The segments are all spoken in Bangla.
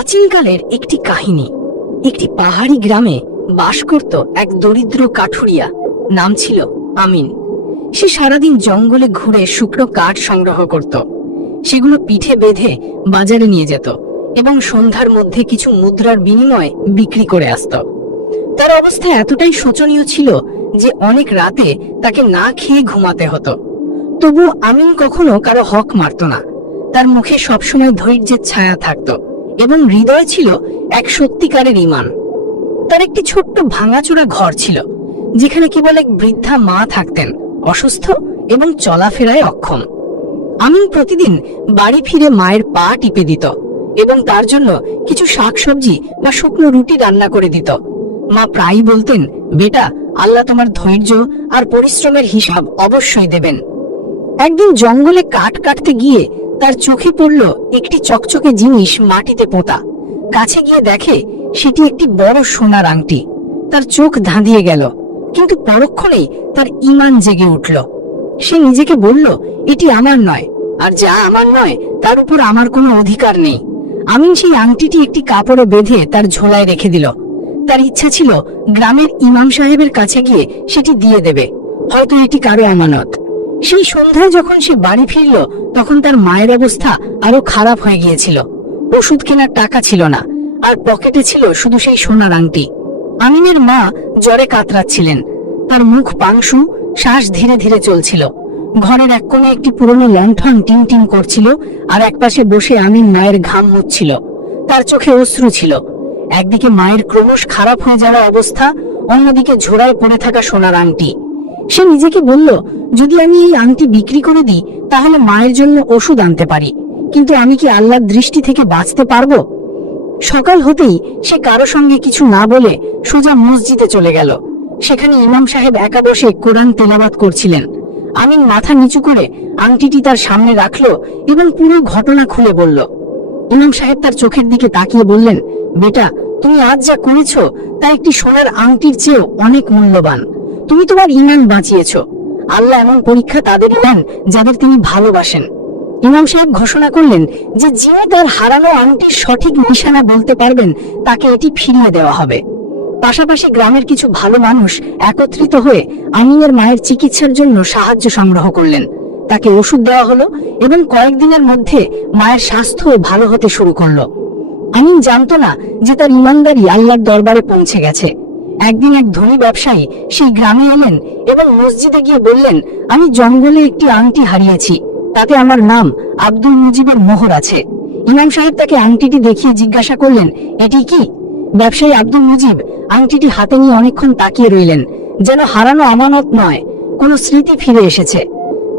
প্রাচীনকালের একটি কাহিনী। একটি পাহাড়ি গ্রামে বাস করত এক দরিদ্র কাঠুরিয়া, নাম ছিল আমিন। সে সারাদিন জঙ্গলে ঘুরে শুকনো কাঠ সংগ্রহ করত। সেগুলো পিঠে বেঁধে বাজারে নিয়ে যেত এবং সন্ধ্যার মধ্যে কিছু মুদ্রার বিনিময়ে বিক্রি করে আসত। তার অবস্থা এতটাই শোচনীয় ছিল যে অনেক রাতে তাকে না খেয়ে ঘুমাতে হতো। তবু আমিন কখনো কারও হক মারত না। তার মুখে সবসময় ধৈর্যের ছায়া থাকতো। এবং হৃদয়ে ছিল এক সত্যিকারের ইমান তার একটি ছোট্ট ভাঙাচোরা ঘর ছিল, যেখানে কেবল এক বৃদ্ধা মা থাকতেন, অসুস্থ এবং চলাফেরায় অক্ষম। আমিন প্রতিদিন বাড়ি ফিরে মায়ের পা টিপে দিত এবং তার জন্য কিছু শাকসবজি বা শুকনো রুটি রান্না করে দিত। মা প্রায়ই বলতেন, বেটা, আল্লাহ তোমার ধৈর্য আর পরিশ্রমের হিসাব অবশ্যই দেবেন। একদিন জঙ্গলে কাঠ কাটতে গিয়ে তার চোখে পড়ল একটি চকচকে জিনিস মাটিতে পোঁতা। কাছে গিয়ে দেখে সেটি একটি বড় সোনার আংটি। তার চোখ ধাঁধিয়ে গেল, কিন্তু পরক্ষণেই তার ইমান জেগে উঠল। সে নিজেকে বলল, এটি আমার নয়, আর যা আমার নয়, তার উপর আমার কোনো অধিকার নেই। আমি সেই আংটিটি একটি কাপড়ে বেঁধে তার ঝোলায় রেখে দিল। তার ইচ্ছা ছিল গ্রামের ইমাম সাহেবের কাছে গিয়ে সেটি দিয়ে দেবে। হয়তো এটি কারও আমানত। সেই সন্ধ্যায় যখন সে বাড়ি ফিরল, তখন তার মায়ের অবস্থা আরও খারাপ হয়ে গিয়েছিল। ওষুধ কেনার টাকা ছিল না, আর পকেটে ছিল শুধু সেই সোনার আংটি। আমিনের মা জ্বরে কাতরাচ্ছিলেন। তার মুখ পাংশু, শ্বাস ধীরে ধীরে চলছিল। ঘরের এক কোণে একটি পুরনো লণ্ঠন টিম টিম করছিল, আর একপাশে বসে আমিন মায়ের ঘাম মুছছিল। তার চোখে অশ্রু ছিল। একদিকে মায়ের ক্রমশ খারাপ হয়ে যাওয়া অবস্থা, অন্যদিকে ঝোড়ায় পড়ে থাকা সোনার আংটি। সে নিজেকে বলল, যদি আমি এই আংটি বিক্রি করে দিই, তাহলে মায়ের জন্য ওষুধ আনতে পারি। কিন্তু আমি কি আল্লাহর দৃষ্টি থেকে বাঁচতে পারব? সকাল হতেই সে কারও সঙ্গে কিছু না বলে সোজা মসজিদে চলে গেল। সেখানে ইমাম সাহেব একা বসে কোরআন তেলাবাত করছিলেন। আমিন মাথা নিচু করে আংটিটি তার সামনে রাখল এবং পুরো ঘটনা খুলে বলল। ইমাম সাহেব তার চোখের দিকে তাকিয়ে বললেন, বেটা, তুমি আজ যা করেছ, তা একটি সোনার আংটির চেয়েও অনেক মূল্যবান। তুমি তোমার ইমান বাঁচিয়েছ। আল্লাহ এমন পরীক্ষা তাদের দেন যাদের তিনি ভালোবাসেন। ইমাম সাহেব ঘোষণা করলেন যে যিনি তার হারানো আংটির সঠিক নিশানা বলতে পারবেন, তাকে এটি ফিরিয়ে দেওয়া হবে। পাশাপাশি গ্রামের কিছু ভালো মানুষ একত্রিত হয়ে আমিনের মায়ের চিকিৎসার জন্য সাহায্য সংগ্রহ করলেন। তাকে ওষুধ দেওয়া হলো এবং কয়েকদিনের মধ্যে মায়ের স্বাস্থ্য ভালো হতে শুরু করল। আমিন জানতো না যে তার ইমানদারি আল্লাহর দরবারে পৌঁছে গেছে। একদিন এক ধনী ব্যবসায়ী সেই গ্রামে এলেন এবং মসজিদে গিয়ে বললেন, আমি জঙ্গলে একটি আংটি হারিয়েছি, তাতে আমার নাম আব্দুল মুজিবের মোহর আছে। ইমাম সাহেব তাকে আংটিটি দেখিয়ে জিজ্ঞাসা করলেন, এটি কি? ব্যবসায়ী আব্দুল মুজিব আংটিটি হাতে নিয়ে অনেকক্ষণ তাকিয়ে রইলেন, যেন হারানো আমানত নয়, কোনো স্মৃতি ফিরে এসেছে।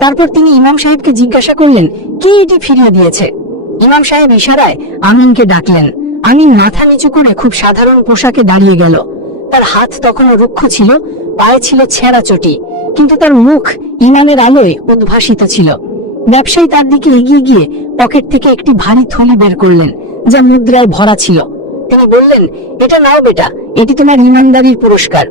তারপর তিনি ইমাম সাহেবকে জিজ্ঞাসা করলেন, কে এটি ফিরিয়ে দিয়েছে? ইমাম সাহেব ইশারায়, আমিনকে ডাকলেন। আমিন মাথা নিচু করে খুব সাধারণ পোশাকে দাঁড়িয়ে গেল। তার হাত তখনও রুক্ষ ছিল, পায়ে ছিল ছেঁড়া চটি, কিন্তু তার মুখ ইমানের আলোয় উদ্ভাসিত ছিল। ব্যবসায়ী তার দিকে এগিয়ে গিয়ে পকেট থেকে একটি ভারী থলি বের করলেন, যা মুদ্রায় ভরা ছিল। তিনি বললেন, এটা নাও বেটা, এটি তোমার ইমানদারির পুরস্কার।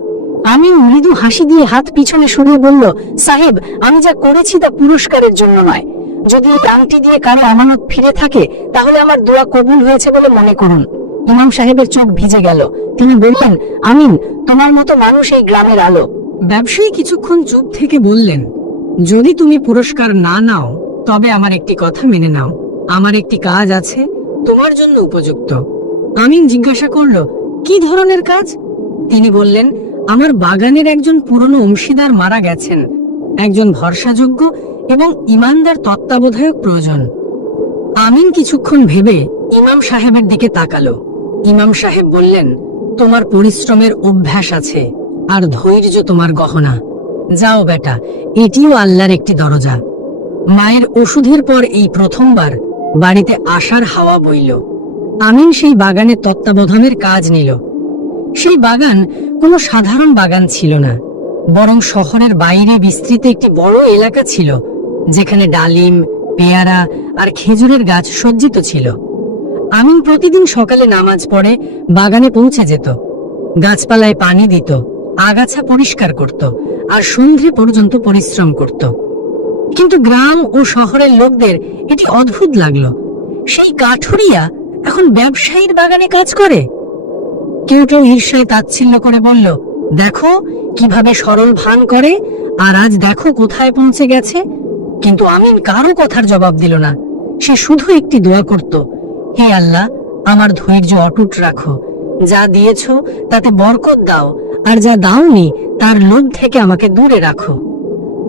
আমি মৃদু হাসি দিয়ে হাত পিছনে সরিয়ে বলল, সাহেব, আমি যা করেছি তা পুরস্কারের জন্য নয়। যদি এই আংটি দিয়ে কারও আমানত ফিরে থাকে, তাহলে আমার দোয়া কবুল হয়েছে বলে মনে করুন। ইমাম সাহেবের চোখ ভিজে গেল। তিনি বললেন, আমিন, তোমার মতো মানুষ এই গ্রামের আলো। ব্যবসায়ী কিছুক্ষণ চুপ থেকে বললেন, যদি তুমি পুরস্কার না নাও, তবে আমার একটি কথা মেনে নাও। আমার একটি কাজ আছে, তোমার জন্য উপযুক্ত। আমিন জিজ্ঞাসা করল, কি ধরনের কাজ? তিনি বললেন, আমার বাগানের একজন পুরনো অংশীদার মারা গেছেন। একজন ভরসাযোগ্য এবং ইমানদার তত্ত্বাবধায়ক প্রয়োজন। আমিন কিছুক্ষণ ভেবে ইমাম সাহেবের দিকে তাকালো। ইমাম সাহেব বললেন, তোমার পরিশ্রমের অভ্যাস আছে, আর ধৈর্য তোমার গহনা। যাও বেটা, এটিও আল্লাহর একটি দরজা। মায়ের ওষুধের পর এই প্রথমবার বাড়িতে আসার হাওয়া বইল। আমিন সেই বাগানে তত্ত্বাবধানের কাজ নিল। সেই বাগান কোনো সাধারণ বাগান ছিল না, বরং শহরের বাইরে বিস্তৃত একটি বড় এলাকা ছিল, যেখানে ডালিম, পেয়ারা আর খেজুরের গাছ সজ্জিত ছিল। আমিন প্রতিদিন সকালে নামাজ পড়ে, বাগানে পৌঁছে যেত। গাছপালায় পানি দিত, আগাছা পরিষ্কার করত, আর সন্ধে পর্যন্ত পরিশ্রম করত। কিন্তু গ্রাম ও শহরের লোকদের এটি অদ্ভুত লাগল। সেই কাঠুরিয়া এখন ব্যবসায়ীর বাগানে কাজ করে? কেউ কেউ ঈর্ষায় তাচ্ছিল্য করে বলল, দেখো কীভাবে সরল ভান করে, আর আজ দেখো কোথায় পৌঁছে গেছে। কিন্তু আমিন কারও কথার জবাব দিল না। সে শুধু একটি দোয়া করত হে আল্লাহ, আমার ধৈর্য অটুট রাখো। যা দিয়েছ, তাতে বরকত দাও, আর যা দাওনি, তার লোভ থেকে আমাকে দূরে রাখো।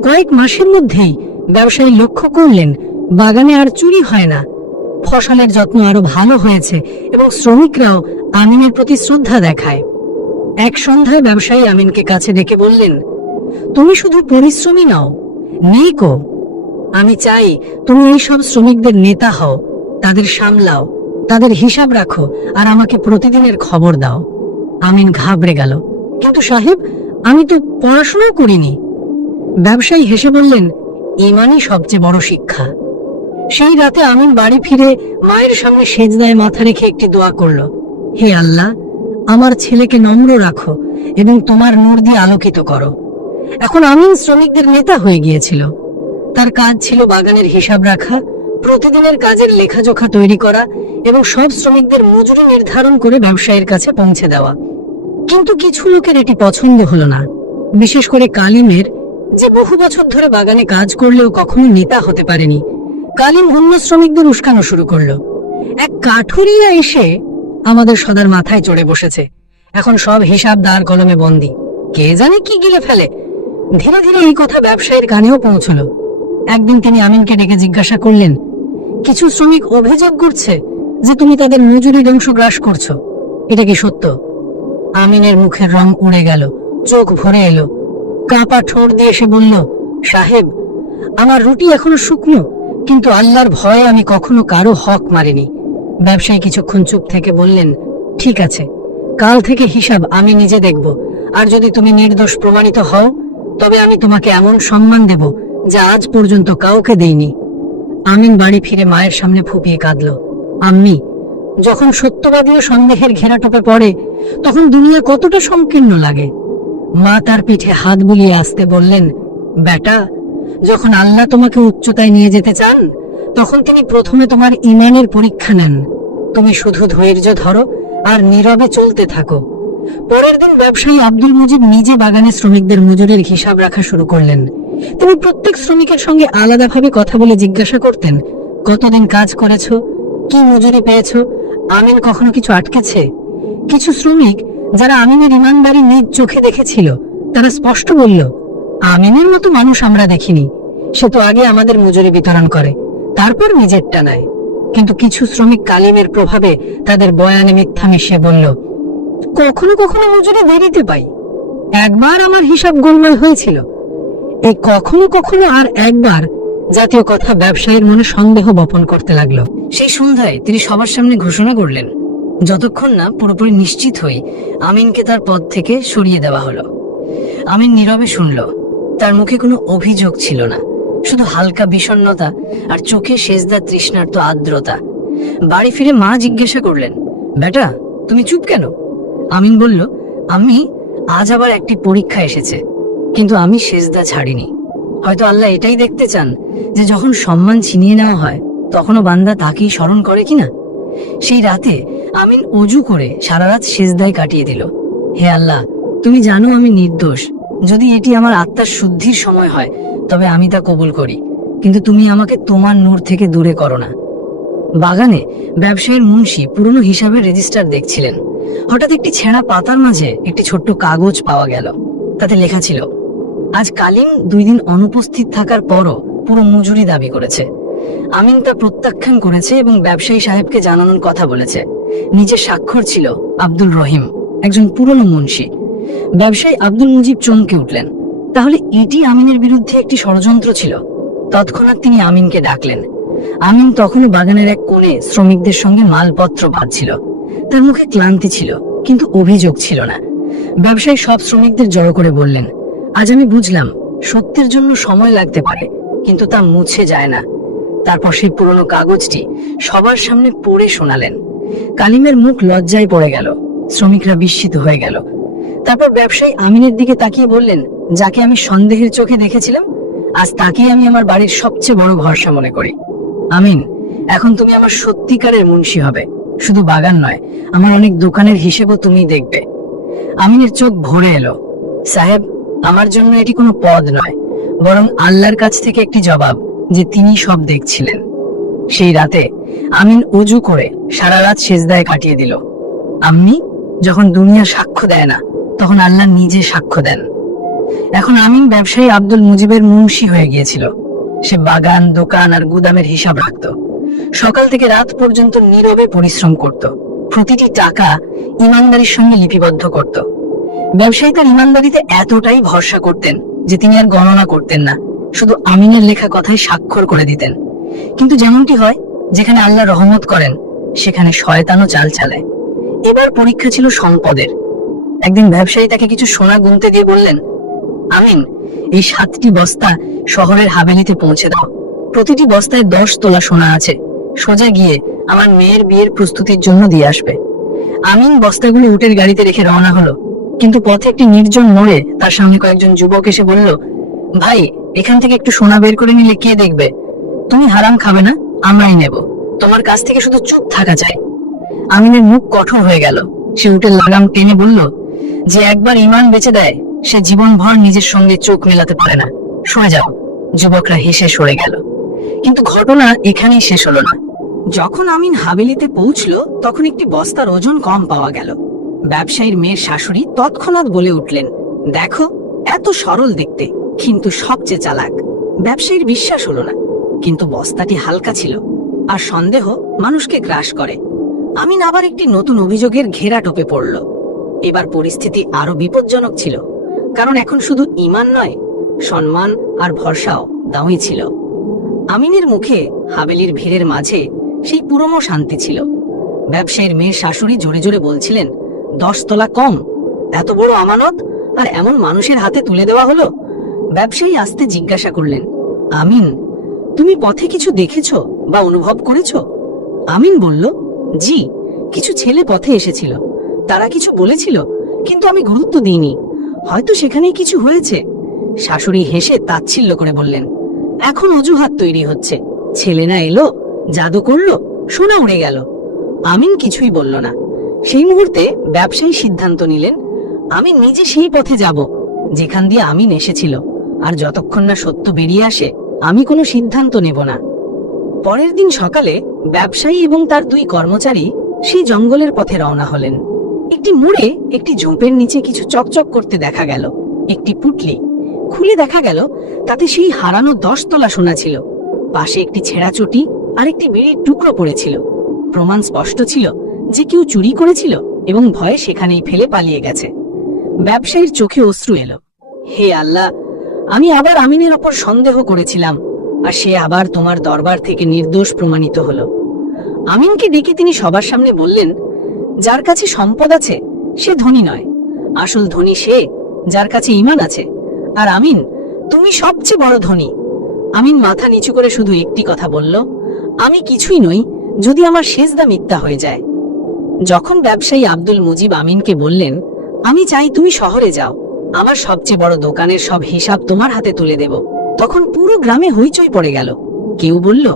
কয়েক মাসের মধ্যেই ব্যবসায়ী লক্ষ্য করলেন, বাগানে আর চুরি হয় না। ফসলের যত্ন আরও ভালো হয়েছে, এবং শ্রমিকরাও আমিনের প্রতি শ্রদ্ধা দেখায়। এক সন্ধ্যায় ব্যবসায়ী আমিনকে কাছে ডেকে বললেন, তুমি শুধু পরিশ্রমী নাও, নেইকো। আমি চাই তুমি এই সব শ্রমিকদের নেতা হও, তাদের সামলাও। তাদের হিসাব রাখো আর আমাকে প্রতিদিনের খবর দাও। আমিন ঘাবড়ে গেল। কিন্তু সাহেব, আমি তো পড়াশোনাও করিনি। ব্যবসায়ী হেসে বললেন, ইমানই সবচেয়ে বড় শিক্ষা। সেই রাতে আমিন বাড়ি ফিরে মায়ের সামনে সেজদায় মাথা রেখে একটি দোয়া করল, হে আল্লাহ, আমার ছেলেকে নম্র রাখো এবং তোমার নূর দিয়ে আলোকিত করো। এখন আমিন শ্রমিকদের নেতা হয়ে গিয়েছিল। তার কাজ ছিল বাগানের হিসাব রাখা প্রতিদিনের কাজের লেখাজোখা তৈরি করা এবং সব শ্রমিকদের মজুরি নির্ধারণ করে ব্যবসায়ীর কাছে পৌঁছে দেওয়া। কিন্তু কিছু লোকের এটি পছন্দ হলো না। বিশেষ করে কালিমের, যে বহু বছর ধরে বাগানে কাজ করলেও কখনো নেতা হতে পারেনি। কালিম অন্য শ্রমিকদের উস্কানো শুরু করল। এক কাঠুরিয়া এসে আমাদের সদার মাথায় চড়ে বসেছে। এখন সব হিসাব দাঁড় কলমে বন্দি। কে জানে কি গিলে ফেলে। ধীরে ধীরে এই কথা ব্যবসায়ীর কানেও পৌঁছলো। একদিন তিনি আমিনকে ডেকে জিজ্ঞাসা করলেন কিছু শ্রমিক অভিযোগ করছে যে তুমি তাদের মজুরির অংশ গ্রাস করছ। এটা কি সত্য? আমিনের মুখের রং উড়ে গেল, চোখ ভরে এলো। কাঁপা ঠোঁট দিয়ে সে বলল, সাহেব, আমার রুটি এখনও শুকনো, কিন্তু আল্লাহর ভয়ে আমি কখনো কারও হক মারিনি। ব্যবসায়ী কিছুক্ষণ চুপ থেকে বললেন, ঠিক আছে, কাল থেকে হিসাব আমি নিজে দেখব। আর যদি তুমি নির্দোষ প্রমাণিত হও, তবে আমি তোমাকে এমন সম্মান দেব যা আজ পর্যন্ত কাউকে দেইনি। আমিন বাড়ি ফিরে মায়ের সামনে ফুপিয়ে কাঁদল। আম্মি, যখন সত্যবাদী ও সন্দেহের ঘেরাটোপে পড়ে, তখন দুনিয়া কতটা সংকীর্ণ লাগে। মা তার পিঠে হাত বুলিয়ে আসতে বললেন, বেটা, যখন আল্লাহ তোমাকে উচ্চতায় নিয়ে যেতে চান, তখন তিনি প্রথমে তোমার ইমানের পরীক্ষা নেন। তুমি শুধু ধৈর্য ধরো আর নীরবে চলতে থাকো। পরের দিন ব্যবসায়ী আব্দুল মুজিব নিজে বাগানে শ্রমিকদের মজুরির হিসাব রাখা শুরু করলেন। তিনি প্রত্যেক শ্রমিকের সঙ্গে আলাদাভাবে কথা বলে জিজ্ঞাসা করতেন। কতদিন কাজ করেছ? কি মজুরি পেয়েছ? আমিন কখনো কিছু আটকেছে? কিছু শ্রমিক, যারা আমিনের ইমানদারি নিজ চোখে দেখেছিল, তারা স্পষ্ট বলল, আমিনের মতো মানুষ আমরা দেখিনি। সে তো আগে আমাদের মজুরি বিতরণ করে, তারপর নিজের টানায় কিন্তু কিছু শ্রমিক কালিমের প্রভাবে তাদের বয়ানে মিথ্যা মিশিয়ে বলল, কখনো কখনো মজুরি দেরিতে পাই। একবার আমার হিসাব গোলমাল হয়েছিল। এই কখনো কখনো আর একবার জাতীয় কথা ব্যবসায়ীর মনে সন্দেহ বপন করতে লাগল। সেই সন্ধ্যায় তিনি সবার সামনে ঘোষণা করলেন, যতক্ষণ না পুরোপুরি নিশ্চিত হই, আমিনকে তার পদ থেকে সরিয়ে দেওয়া হলো। আমিন নীরবে শুনল, তার মুখে কোনো অভিযোগ ছিল না, শুধু হালকা বিষণ্ণতা আর চোখে সেজদা তৃষ্ণার্ত আর্দ্রতা। বাড়ি ফিরে মা জিজ্ঞাসা করলেন, বেটা, তুমি চুপ কেন? আমিন বলল, আমি আজ আবার একটি পরীক্ষা এসেছে। কিন্তু আমি সেজদা ছাড়িনি। হয়তো আল্লাহ এটাই দেখতে চান যে যখন সম্মান ছিনিয়ে নেওয়া হয়, তখনও বান্দা তাকেই স্মরণ করে কিনা? সেই রাতে আমিন অজু করে সারা রাত সেজদায় কাটিয়ে দিল। হে আল্লাহ, তুমি জানো আমি নির্দোষ। যদি এটি আমার আত্মার শুদ্ধির সময় হয়, তবে আমি তা কবুল করি। কিন্তু তুমি আমাকে তোমার নূর থেকে দূরে করো না। বাগানে ব্যবসায়ীর মুন্সি পুরনো হিসাবে রেজিস্টার দেখছিলেন। হঠাৎ একটি ছেঁড়া পাতার মাঝে একটি ছোট্ট কাগজ পাওয়া গেল। তাতে লেখা ছিল আজ কালিম দুই দিন অনুপস্থিত থাকার পরও পুরো মজুরি দাবি করেছে। আমিন তা প্রত্যাখ্যান করেছে এবং ব্যবসায়ী সাহেবকে জানানোর কথা বলেছে। নিজে স্বাক্ষর ছিল আব্দুল রহিম, একজন পুরনো মুন্সি। ব্যবসায়ী আব্দুল মুজিব চমকে উঠলেন। তাহলে এটি আমিনের বিরুদ্ধে একটি ষড়যন্ত্র ছিল? তৎক্ষণাৎ তিনি আমিনকে ডাকলেন। আমিন তখনও বাগানের এক কোণে শ্রমিকদের সঙ্গে মালপত্র বাঁধছিল। তার মুখে ক্লান্তি ছিল, কিন্তু অভিযোগ ছিল না। ব্যবসায়ী সব শ্রমিকদের জড়ো করে বললেন আজ আমি বুঝলাম, সত্যের জন্য সময় লাগতে পারে, কিন্তু তা মুছে যায় না। তারপর সেই পুরনো কাগজটি সবার সামনে পড়ে শোনালেন। কালিমের মুখ লজ্জায় পড়ে গেল, শ্রমিকরা বিস্মিত হয়ে গেল। তারপর ব্যবসায়ী আমিনের দিকে তাকিয়ে বললেন, যাকে আমি সন্দেহের চোখে দেখেছিলাম, আজ তাকেই আমি আমার বাড়ির সবচেয়ে বড় ভরসা মনে করি। আমিন, এখন তুমি আমার সত্যিকারের মুন্সি হবে। শুধু বাগান নয়, আমার অনেক দোকানের হিসেবও তুমি দেখবে। আমিনের চোখ ভরে এলো। সাহেব আমার জন্য এটি কোনো পদ নয়, বরং আল্লাহর কাছ থেকে একটি জবাব, যে তিনি সব দেখছিলেন। সেই রাতে আমিন উজু করে সারা রাত সেজদায় কাটিয়ে দিল। আম্মি, যখন দুনিয়া সাক্ষ্য দেয় না, তখন আল্লাহ নিজে সাক্ষ্য দেন। এখন আমিন ব্যবসায়ী আব্দুল মুজিবের মুন্সি হয়ে গিয়েছিল। সে বাগান, দোকান আর গুদামের হিসাব রাখত। সকাল থেকে রাত পর্যন্ত নীরবে পরিশ্রম করত। প্রতিটি টাকা ইমানদারির সঙ্গে লিপিবদ্ধ করত। ব্যবসায়ী তার ইমানদারিতে এতটাই ভরসা করতেন যে তিনি আর গণনা করতেন না। শুধু আমিনের লেখা কথায় স্বাক্ষর করে দিতেন। কিন্তু যেমনটি হয়, যেখানে আল্লাহ রহমত করেন, সেখানে শয়তানও চাল চালায়। এবার পরীক্ষা ছিল সম্পদের। একদিন ব্যবসায়ী তাকে কিছু সোনা গুনতে দিয়ে বললেন, আমিন, এই সাতটি বস্তা শহরের হাভেলিতে পৌঁছে দাও। প্রতিটি বস্তায় দশ তোলা সোনা আছে। সোজা গিয়ে আমার মেয়ের বিয়ের প্রস্তুতির জন্য দিয়ে আসবে। আমিন বস্তাগুলো উটের গাড়িতে রেখে রওনা হলো। কিন্তু পথে একটি নির্জন মোড়ে তার সামনে কয়েকজন যুবক এসে বলল, ভাই, এখান থেকে একটু সোনা বের করে নিলে কে দেখবে? তুমি হারাম খাবে না, আমরাই নেব। তোমার কাছ থেকে শুধু চুপ থাকা চাই। আমিনের মুখ কঠোর হয়ে গেল। সে উঠে লাগাম টেনে বলল, যে একবার ইমান বেঁচে দেয়, সে জীবনভর নিজের সঙ্গে চোখ মেলাতে পারে না। সরে যাও। যুবকরা হেসে সরে গেল। কিন্তু ঘটনা এখানেই শেষ হলো না। যখন আমিন হাভেলিতে পৌঁছলো, তখন একটি বস্তার ওজন কম পাওয়া গেল। ব্যবসায়ীর মেয়ের শাশুড়ি তৎক্ষণাৎ বলে উঠলেন, দেখো, এত সরল দেখতে, কিন্তু সবচেয়ে চালাক। ব্যবসায়ীর বিশ্বাস হলো না, কিন্তু বস্তাটি হালকা ছিল, আর সন্দেহ মানুষকে গ্রাস করে। আমিন আবার একটি নতুন অভিযোগের ঘেরা টোপে পড়ল। এবার পরিস্থিতি আরও বিপজ্জনক ছিল, কারণ এখন শুধু ইমান নয়, সম্মান আর ভরসাও দাওই ছিল। আমিনের মুখে হাবেলির ভিড়ের মাঝে সেই পুরনো শান্তি ছিল। ব্যবসায়ীর মেয়ের শাশুড়ি জোরে জোরে বলছিলেন দশ তলা কম। এত বড় আমানত? আর এমন মানুষের হাতে তুলে দেওয়া হলো? ব্যবসায়ী আসতে জিজ্ঞাসা করলেন, আমিন, তুমি পথে কিছু দেখেছ বা অনুভব করেছ? আমিন বলল, জি, কিছু ছেলে পথে এসেছিল। তারা কিছু বলেছিল, কিন্তু আমি গুরুত্ব দিইনি। হয়তো সেখানেই কিছু হয়েছে। শাশুড়ি হেসে তাচ্ছিল্য করে বললেন, এখন অজুহাত তৈরি হচ্ছে। ছেলে না এলো, জাদু করল, সোনা উড়ে গেল। আমিন কিছুই বলল না। সেই মুহূর্তে ব্যবসায়ী সিদ্ধান্ত নিলেন, আমি নিজে সেই পথে যাব, যেখান দিয়ে আমি এসেছিল আর যতক্ষণ না সত্য বেরিয়ে আসে, আমি কোনো সিদ্ধান্ত নেব না। পরের দিন সকালে ব্যবসায়ী এবং তার দুই কর্মচারী সেই জঙ্গলের পথে রওনা হলেন। একটি মোড়ে একটি ঝোপের নিচে কিছু চকচক করতে দেখা গেল, একটি পুটলি। খুলে দেখা গেল, তাতে সেই হারানো দশ তলা সোনা ছিল। পাশে একটি ছেঁড়া চটি আর একটি বিড়ির টুকরো পড়েছিল। প্রমাণ স্পষ্ট ছিল যে কেউ চুরি করেছিল এবং ভয়ে সেখানেই ফেলে পালিয়ে গেছে। ব্যবসায়ীর চোখে অশ্রু এলো। হে আল্লাহ, আমি আবার আমিনের ওপর সন্দেহ করেছিলাম, আর সে আবার তোমার দরবার থেকে নির্দোষ প্রমাণিত হলো। আমিনকে ডেকে তিনি সবার সামনে বললেন, যার কাছে সম্পদ আছে, সে ধনী নয়। আসল ধনী সে, যার কাছে ইমান আছে। আর আমিন, তুমি সবচেয়ে বড় ধনী আমিন মাথা নিচু করে শুধু একটি কথা বলল, আমি কিছুই নই, যদি আমার সেজদা মিথ্যা হয়ে যায়। যখন ব্যবসায়ী আব্দুল মুজিব আমিনকে বললেন, আমি চাই তুমি শহরে যাও। আমার সবচেয়ে বড় দোকানের সব হিসাব তোমার হাতে তুলে দেব। তখন পুরো গ্রামে হইচই পড়ে গেল। কেউ বলল,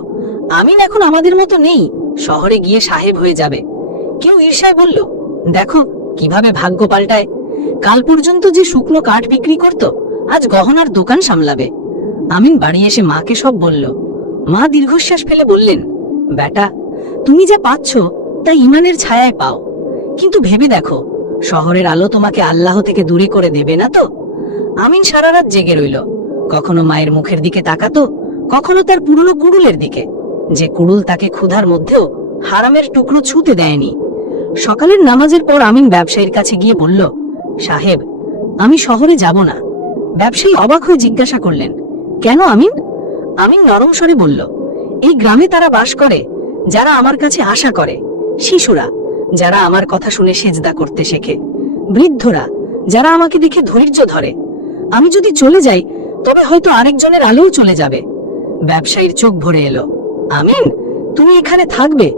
আমিন এখন আমাদের মতো নেই। শহরে গিয়ে সাহেব হয়ে যাবে। কেউ ঈর্ষায় বলল, দেখো, কীভাবে ভাগ্য পাল্টায়। কাল পর্যন্ত যে শুকনো কাঠ বিক্রি করত, আজ গহনার দোকান সামলাবে। আমিন বাড়ি এসে মাকে সব বলল। মা দীর্ঘশ্বাস ফেলে বললেন, বেটা, তুমি যা পাচ্ছ তা ইমানের ছায়ায় পাও। কিন্তু ভেবে দেখো, শহরের আলো তোমাকে আল্লাহ থেকে দূরে করে দেবে না তো? আমিন সারা রাত জেগে রইল। কখনো মায়ের মুখের দিকে তাকাতো, কখনো তার পুরনো কুড়ুলের দিকে। যে কুড়ুল তাকে ক্ষুধার মধ্যেও হারামের টুকরো ছুঁতে দেয়নি। সকালের নামাজের পর আমিন ব্যবসায়ীর কাছে গিয়ে বলল, সাহেব, আমি শহরে যাব না। ব্যবসায়ী অবাক হয়ে জিজ্ঞাসা করলেন, কেন আমিন? আমিন নরম স্বরে বলল, এই গ্রামে তারা বাস করে, যারা আমার কাছে আশা করে। শিশুরা, যারা আমার কথা শুনে সেজদা করতে শেখে। বৃদ্ধরা, যারা আমাকে দেখে ধৈর্য ধরে। আমি যদি চলে যাই, তবে হয়তো আরেকজনের আলোও চলে যাবে। ব্যবসায়ীর চোখ ভরে এলো। আমিন, তুমি এখানে থাকবে,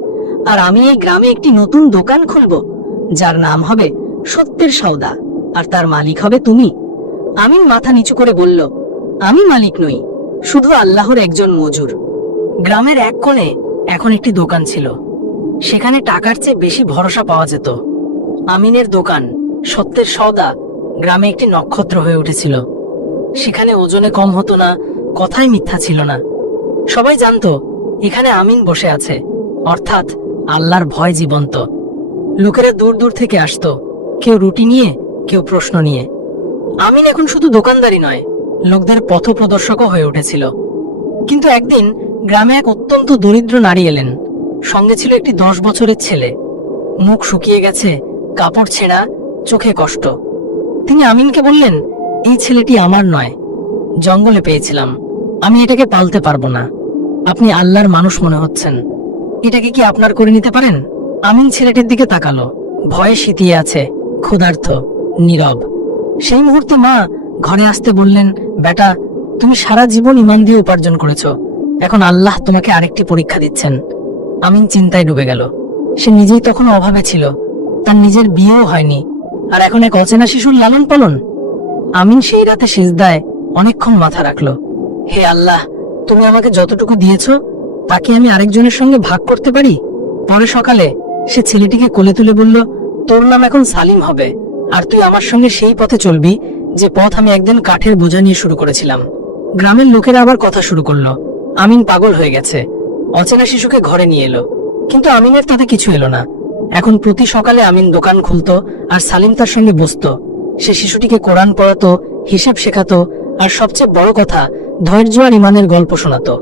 আর আমি এই গ্রামে একটি নতুন দোকান খুলব, যার নাম হবে সত্যের সওদা, আর তার মালিক হবে তুমি। আমিন মাথা নিচু করে বলল, আমি মালিক নই, শুধু আল্লাহর একজন মজুর। গ্রামের এক কোণে এখন একটি দোকান ছিল। সেখানে টাকার চেয়ে বেশি ভরসা পাওয়া যেত। আমিনের দোকান, সত্যের সওদা, গ্রামে একটি নক্ষত্র হয়ে উঠেছিল। সেখানে ওজনে কম হতো না, কথাই মিথ্যা ছিল না। সবাই জানতো, এখানে আমিন বসে আছে, অর্থাৎ আল্লাহর ভয় জীবন্ত। লোকেরা দূর দূর থেকে আসতো, কেউ রুটি নিয়ে, কেউ প্রশ্ন নিয়ে। আমিন এখন শুধু দোকানদারি নয়, লোকদের পথ প্রদর্শকও হয়ে উঠেছিল। কিন্তু একদিন গ্রামে এক অত্যন্ত দরিদ্র নারী এলেন। সঙ্গে ছিল একটি দশ বছরের ছেলে। মুখ শুকিয়ে গেছে, কাপড় ছেঁড়া, চোখে কষ্ট। তিনি আমিনকে বললেন, এই ছেলেটি আমার নয়। জঙ্গলে পেয়েছিলাম। আমি এটাকে পালতে পারব না। আপনি আল্লাহর মানুষ মনে হচ্ছেন। এটাকে কি আপনার করে নিতে পারেন? আমিন ছেলেটির দিকে তাকালো। ভয়ে শীতিয়ে আছে, ক্ষুধার্ত, নীরব। সেই মুহূর্তে মা ঘরে আসতে বললেন, বেটা, তুমি সারা জীবন ইমান দিয়ে উপার্জন করেছ। এখন আল্লাহ তোমাকে আরেকটি পরীক্ষা দিচ্ছেন। আমিন চিন্তায় ডুবে গেল। সে নিজেই তখন অভাবে ছিল। তার নিজের বিয়েও হয়নি। আর এখন এক অচেনা শিশুর লালন পালন? আমিন সেই রাতে সেজদায় অনেকক্ষণ মাথা রাখল। হে আল্লাহ, তুমি আমাকে যতটুকু দিয়েছ তাকে আমি আরেকজনের সঙ্গে ভাগ করতে পারি? পরে সকালে সে ছেলেটিকে কোলে তুলে বলল, তোর নাম এখন সালিম হবে। আর তুই আমার সঙ্গে সেই পথে চলবি যে পথ আমি একদিন কাঠের বোঝা নিয়ে শুরু করেছিলাম। গ্রামের লোকেরা আবার কথা শুরু করল। আমিন পাগল হয়ে গেছে। অচেনা শিশুকে ঘরে নিয়ে এলো। কিন্তু আমিনের তাতে কিছু এলো না। এখন প্রতি সকালে আমিন দোকান খুলতো আর সালিম তার সঙ্গে বসতো। সে শিশুটিকে কোরআন পড়াতো, হিসেব শেখাতো আর সবচেয়ে বড় কথা, ধৈর্য আর ইমানের গল্প শোনাতো।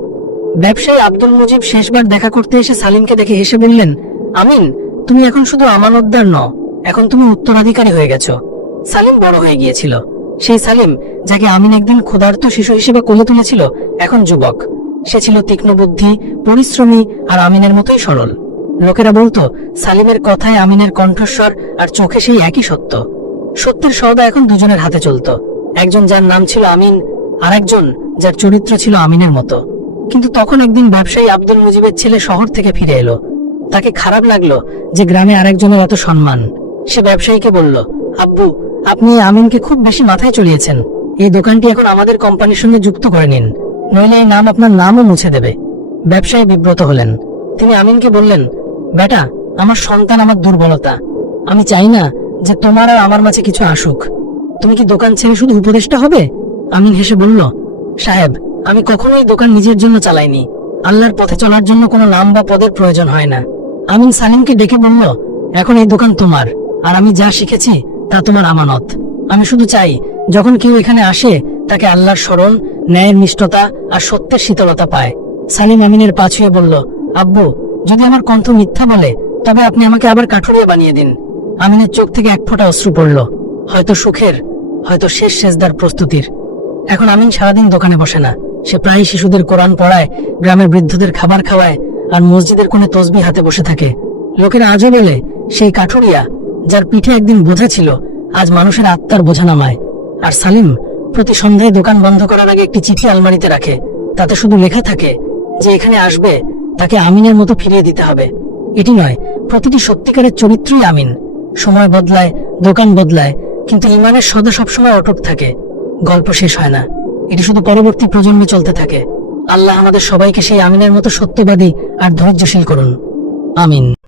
ব্যবসায়ী আব্দুল মুজিব শেষবার দেখা করতে এসে সালিমকে দেখে হেসে বললেন, আমিন, তুমি এখন শুধু আমানতদার ন এখন তুমি উত্তরাধিকারী হয়ে গেছো। সালিম বড় হয়ে গিয়েছিল। সেই সালিম, যাকে আমিন একদিন ক্ষুধার্ত শিশু হিসেবে কোলে তুলেছিল, এখন যুবক। সে ছিল তীক্ষ্ণ বুদ্ধি, পরিশ্রমী আর আমিনের মতোই সরল। লোকেরা বলতো, সালিমের কথায় আমিনের কণ্ঠস্বর আর চোখে সেই একই সত্য। সত্যের সওদা এখন দুজনের হাতে চলত। একজন যার নাম ছিল আমিন আর একজন যার চরিত্র ছিল আমিনের মতো। কিন্তু তখন একদিন ব্যবসায়ী আব্দুল মুজিবের ছেলে শহর থেকে ফিরে এলো। তাকে খারাপ লাগল যে গ্রামে আরেকজনের এত সম্মান। সে ব্যবসায়ীকে বলল, আব্বু, আপনি আমিনকে খুব বেশি মাথায় চড়িয়েছেন এই দোকানটি এখন আমাদের কোম্পানির সঙ্গে যুক্ত করে নিন। নইলে এই নাম আপনার নামও মুছে দেবে। ব্যবসায়ী বিব্রত হলেন। তিনি আমিনকে বললেন, বেটা, আমার সন্তান আমার দুর্বলতা। আমি চাই না যে তোমার আর আমার মাঝে কিছু আসুক। তুমি কি দোকান ছেড়ে শুধু উপদেষ্টা হবে? আমিন হেসে বলল, সাহেব, আমি কখনোই দোকান নিজের জন্য চালাইনি। আল্লাহর পথে চলার জন্য কোনো নাম বা পদের প্রয়োজন হয় না। আমিন সালিমকে ডেকে বলল, এখন এই দোকান তোমার, আর আমি যা শিখেছি তা তোমার আমানত। আমি শুধু চাই, যখন কেউ এখানে আসে তাকে আল্লাহর স্মরণ, ন্যায়ের নিষ্ঠতা আর সত্যের শীতলতা পায়। সালিম আমিনের পা বলল, আব্বু, যদি আমার কণ্ঠ মিথ্যা বলে, তবে আপনি আমাকে আবার কাঠুরিয়া বানিয়ে দিন। আমিনের চোখ থেকে এক ফোঁটা অশ্রু পড়ল। হয়তো সুখের, হয়তো শেষ শেষদার প্রস্তুতির। এখন আমিন সারাদিন দোকানে বসে না। সে প্রায় শিশুদের কোরআন পড়ায়, গ্রামের বৃদ্ধদের খাবার খাওয়ায় আর মসজিদের কোণে তসবি হাতে বসে থাকে। লোকেরা আজও বলে, সেই কাঠুরিয়া, যার পিঠে একদিন বোঝা ছিল, আজ মানুষের আত্মার বোঝা নামায়। আর সালিম প্রতি সন্ধ্যায় দোকান বন্ধ করার আগে একটি চিঠি আলমারিতে রাখে। তাতে শুধু লেখা থাকে যে এখানে আসবে, তাকে আমিনের মতো ফিরিয়ে দিতে হবে। এটি নয়, প্রতিটি সত্যিকারের চরিত্রই আমিন। সময় বদলায়, দোকান বদলায়, কিন্তু ইমানের সদা সবসময় অটুট থাকে। গল্প শেষ হয় না। এটি শুধু পরবর্তী প্রজন্মে চলতে থাকে। আল্লাহ আমাদের সবাইকে সেই আমিনের মতো সত্যবাদী আর ধৈর্যশীল করুন। আমিন।